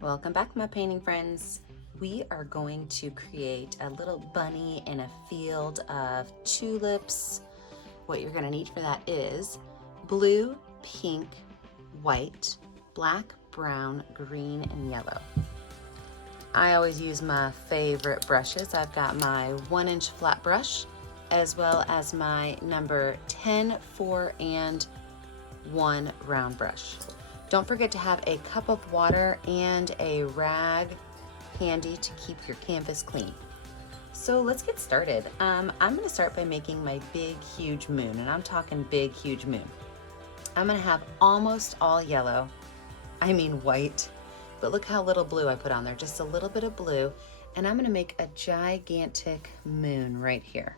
Welcome back, my painting friends. We are going to create a little bunny in a field of tulips. What you're gonna need for that is blue, pink, white, black, brown, green, and yellow. I always use my favorite brushes. I've got my 1-inch flat brush, as well as my number 10, 4, and 1 round brush. Don't forget to have a cup of water and a rag handy to keep your canvas clean. So let's get started. I'm gonna start by making my big, huge moon, and I'm talking big, huge moon. I'm gonna have almost all yellow, I mean white, but look how little blue I put on there, just a little bit of blue, and I'm gonna make a gigantic moon right here.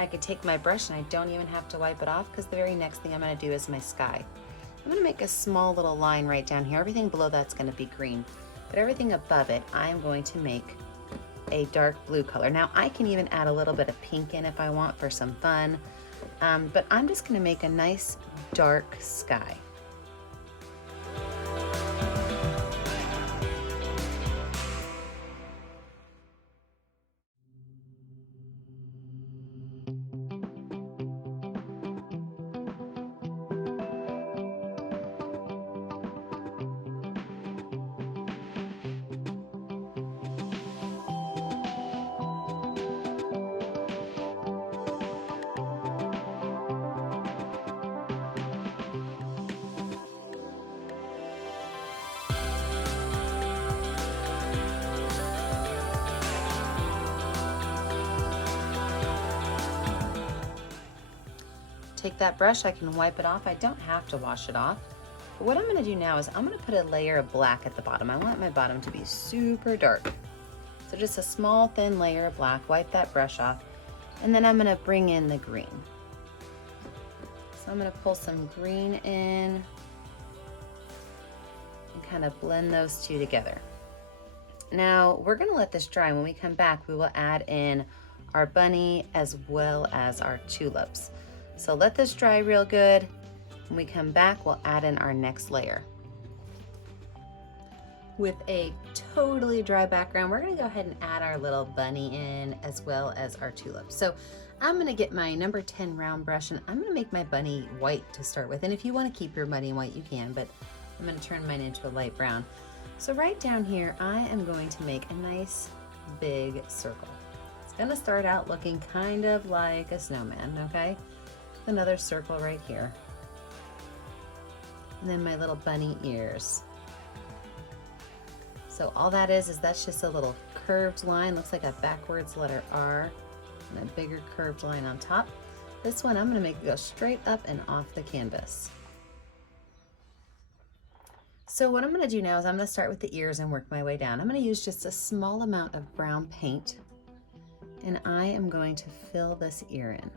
I could take my brush and I don't even have to wipe it off because the very next thing I'm going to do is my sky. I'm going to make a small little line right down here. Everything below that's going to be green, but everything above it I'm going to make a dark blue color. Now I can even add a little bit of pink in if I want for some fun, but I'm just going to make a nice dark sky. Take that brush, I can wipe it off. I don't have to wash it off. But what I'm gonna do now is I'm gonna put a layer of black at the bottom. I want my bottom to be super dark. So just a small thin layer of black, wipe that brush off, and then I'm gonna bring in the green. So I'm gonna pull some green in and kind of blend those two together. Now we're gonna let this dry. When we come back, we will add in our bunny as well as our tulips. So let this dry real good. When we come back, we'll add in our next layer. With a totally dry background, we're gonna go ahead and add our little bunny in as well as our tulips. So I'm gonna get my number 10 round brush and I'm gonna make my bunny white to start with. And if you wanna keep your bunny white, you can, but I'm gonna turn mine into a light brown. So right down here, I am going to make a nice big circle. It's gonna start out looking kind of like a snowman, okay? Another circle right here. And then my little bunny ears. So all that is that's just a little curved line, looks like a backwards letter R, and a bigger curved line on top. This one I'm gonna make it go straight up and off the canvas. So what I'm gonna do now is I'm gonna start with the ears and work my way down. I'm gonna use just a small amount of brown paint, and I am going to fill this ear in.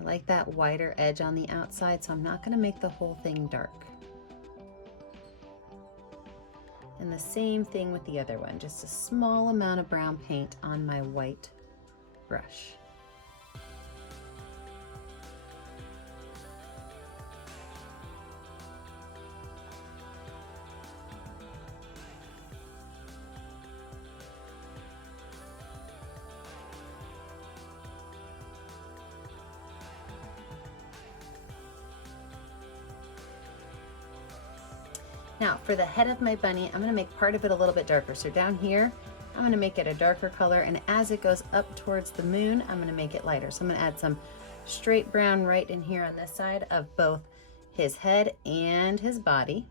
I like that wider edge on the outside, so I'm not going to make the whole thing dark. And the same thing with the other one, just a small amount of brown paint on my white brush. Now for the head of my bunny, I'm gonna make part of it a little bit darker. So down here, I'm gonna make it a darker color, and as it goes up towards the moon, I'm gonna make it lighter. So I'm gonna add some straight brown right in here on this side of both his head and his body.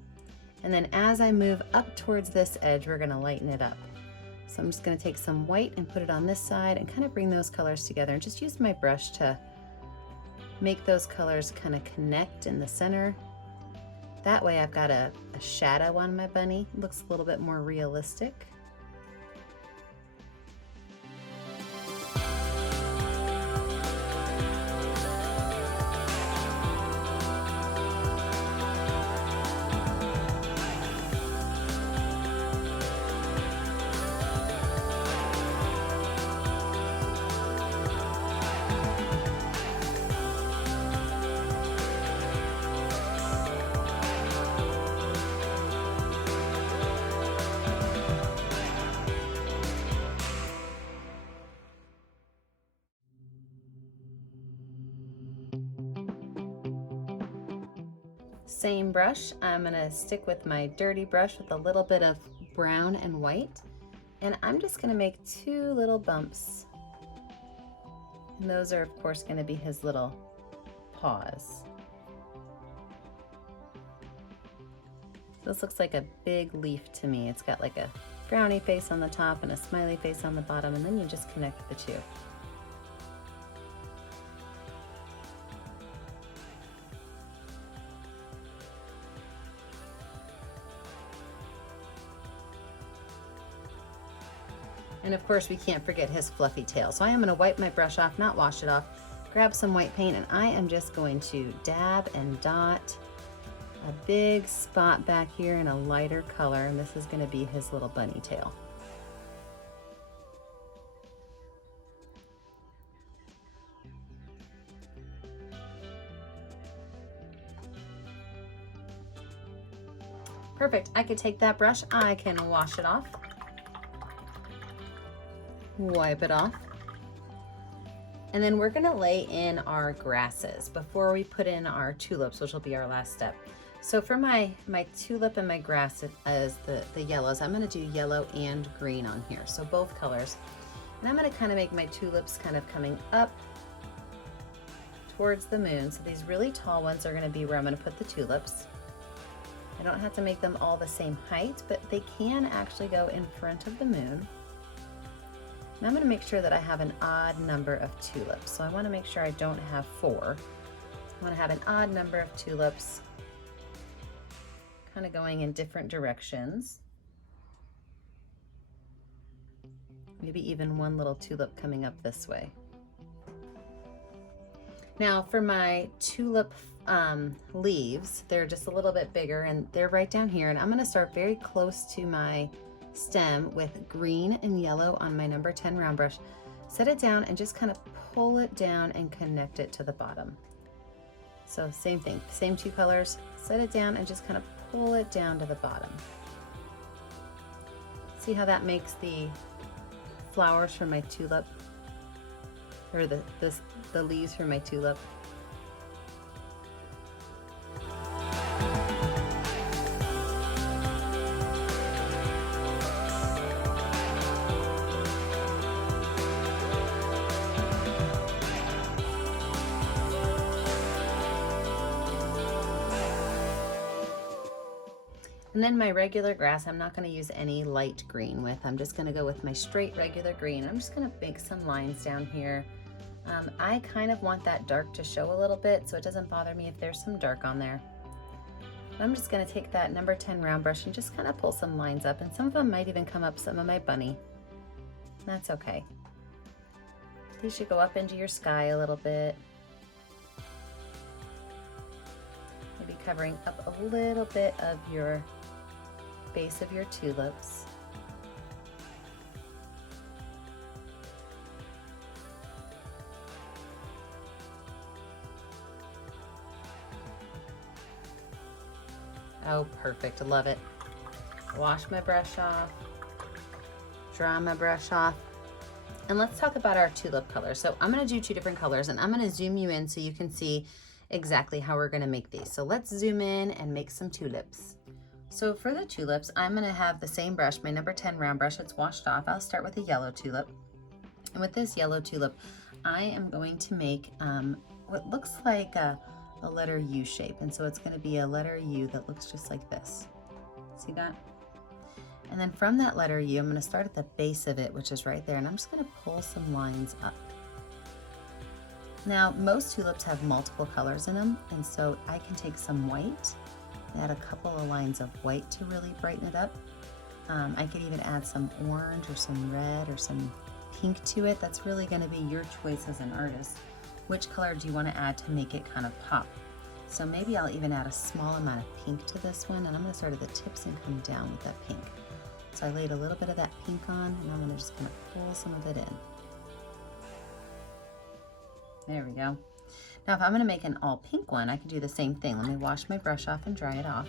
And then as I move up towards this edge, we're gonna lighten it up. So I'm just gonna take some white and put it on this side and kind of bring those colors together, and just use my brush to make those colors kind of connect in the center. That way I've got a shadow on my bunny. It looks a little bit more realistic. Same brush, I'm gonna stick with my dirty brush with a little bit of brown and white, and I'm just gonna make 2 little bumps. And those are, of course, gonna be his little paws. This looks like a big leaf to me. It's got like a frowny face on the top and a smiley face on the bottom, and then you just connect the two. And of course, we can't forget his fluffy tail. So I am going to wipe my brush off, not wash it off, grab some white paint, and I am just going to dab and dot a big spot back here in a lighter color, and this is going to be his little bunny tail. Perfect. I could take that brush, I can wash it off, wipe it off, and then we're gonna lay in our grasses before we put in our tulips, which will be our last step. So for my tulip and my grass as the yellows, I'm gonna do yellow and green on here, so both colors. And I'm gonna kind of make my tulips kind of coming up towards the moon. So these really tall ones are gonna be where I'm gonna put the tulips. I don't have to make them all the same height, but they can actually go in front of the moon. And I'm going to make sure that I have an odd number of tulips. So I want to make sure I don't have 4. I want to have an odd number of tulips kind of going in different directions. Maybe even one little tulip coming up this way. Now for my tulip leaves, they're just a little bit bigger and they're right down here, and I'm going to start very close to my stem with green and yellow on my number 10 round brush. Set it down and just kind of pull it down and connect it to the bottom. So same thing, same 2 colors, set it down and just kind of pull it down to the bottom. See how that makes the flowers for my tulip, or the leaves for my tulip. And then my regular grass, I'm not going to use any light green with. I'm just going to go with my straight regular green. I'm just going to make some lines down here. I kind of want that dark to show a little bit, so it doesn't bother me if there's some dark on there. And I'm just going to take that number 10 round brush and just kind of pull some lines up, and some of them might even come up some of my bunny. That's okay. These should go up into your sky a little bit. Maybe covering up a little bit of your base of your tulips. Oh, perfect. I love it. Wash my brush off, dry my brush off, and let's talk about our tulip colors. So I'm going to do 2 different colors, and I'm going to zoom you in so you can see exactly how we're going to make these. So let's zoom in and make some tulips. So for the tulips, I'm going to have the same brush, my number 10 round brush. It's washed off. I'll start with a yellow tulip. And with this yellow tulip, I am going to make what looks like a letter U shape. And so it's going to be a letter U that looks just like this. See that? And then from that letter U, I'm going to start at the base of it, which is right there. And I'm just going to pull some lines up. Now, most tulips have multiple colors in them. And so I can take some white, add a couple of lines of white to really brighten it up. I could even add some orange or some red or some pink to it. That's really going to be your choice as an artist. Which color do you want to add to make it kind of pop? So maybe I'll even add a small amount of pink to this one, and I'm going to start at the tips and come down with that pink. So I laid a little bit of that pink on, and I'm going to just kind of pull some of it in. There we go. Now if I'm going to make an all pink one, I can do the same thing. Let me wash my brush off and dry it off.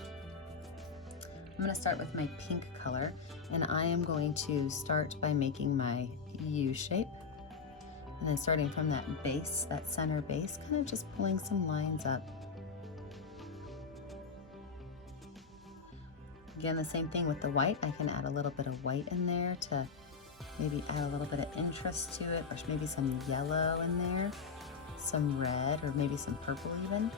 I'm going to start with my pink color, and I am going to start by making my U shape. And then starting from that base, that center base, kind of just pulling some lines up. Again, the same thing with the white. I can add a little bit of white in there to maybe add a little bit of interest to it, or maybe some yellow in there, some red, or maybe some purple even.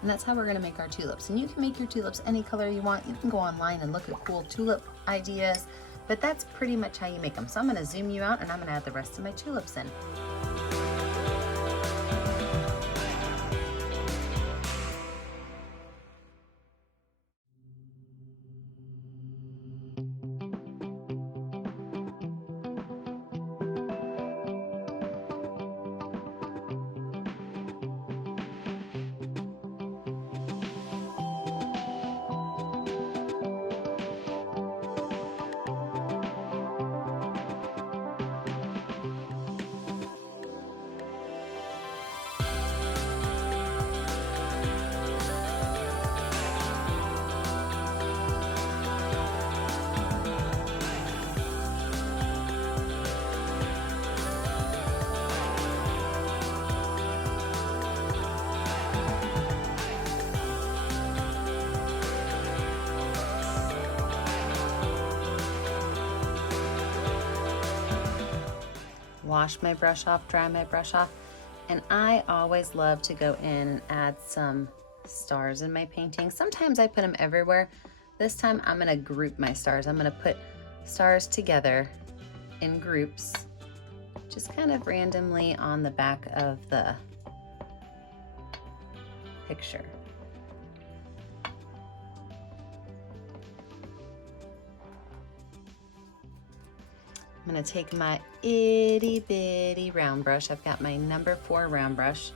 And that's how we're gonna make our tulips. And you can make your tulips any color you want. You can go online and look at cool tulip ideas, but that's pretty much how you make them. So I'm gonna zoom you out and I'm gonna add the rest of my tulips in. Wash my brush off, dry my brush off, and I always love to go in and add some stars in my painting. Sometimes I put them everywhere. This time I'm gonna group my stars. I'm gonna put stars together in groups, just kind of randomly on the back of the picture. I'm gonna take my itty bitty round brush. I've got my number 4 round brush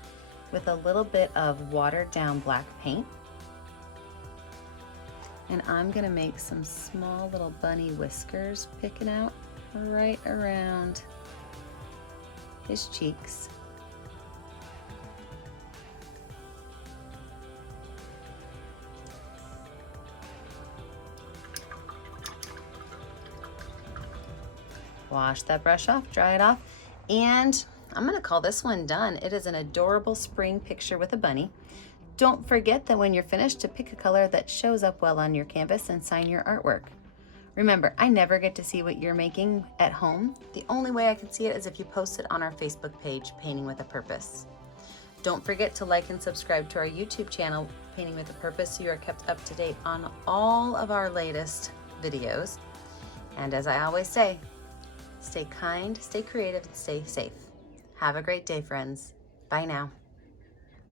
with a little bit of watered down black paint. And I'm gonna make some small little bunny whiskers picking out right around his cheeks. Wash that brush off, dry it off, and I'm gonna call this one done. It is an adorable spring picture with a bunny. Don't forget that when you're finished to pick a color that shows up well on your canvas and sign your artwork. Remember, I never get to see what you're making at home. The only way I can see it is if you post it on our Facebook page, Painting with a Purpose. Don't forget to like and subscribe to our YouTube channel, Painting with a Purpose, so you are kept up to date on all of our latest videos. And as I always say, stay kind, stay creative, and stay safe. Have a great day, friends. Bye now.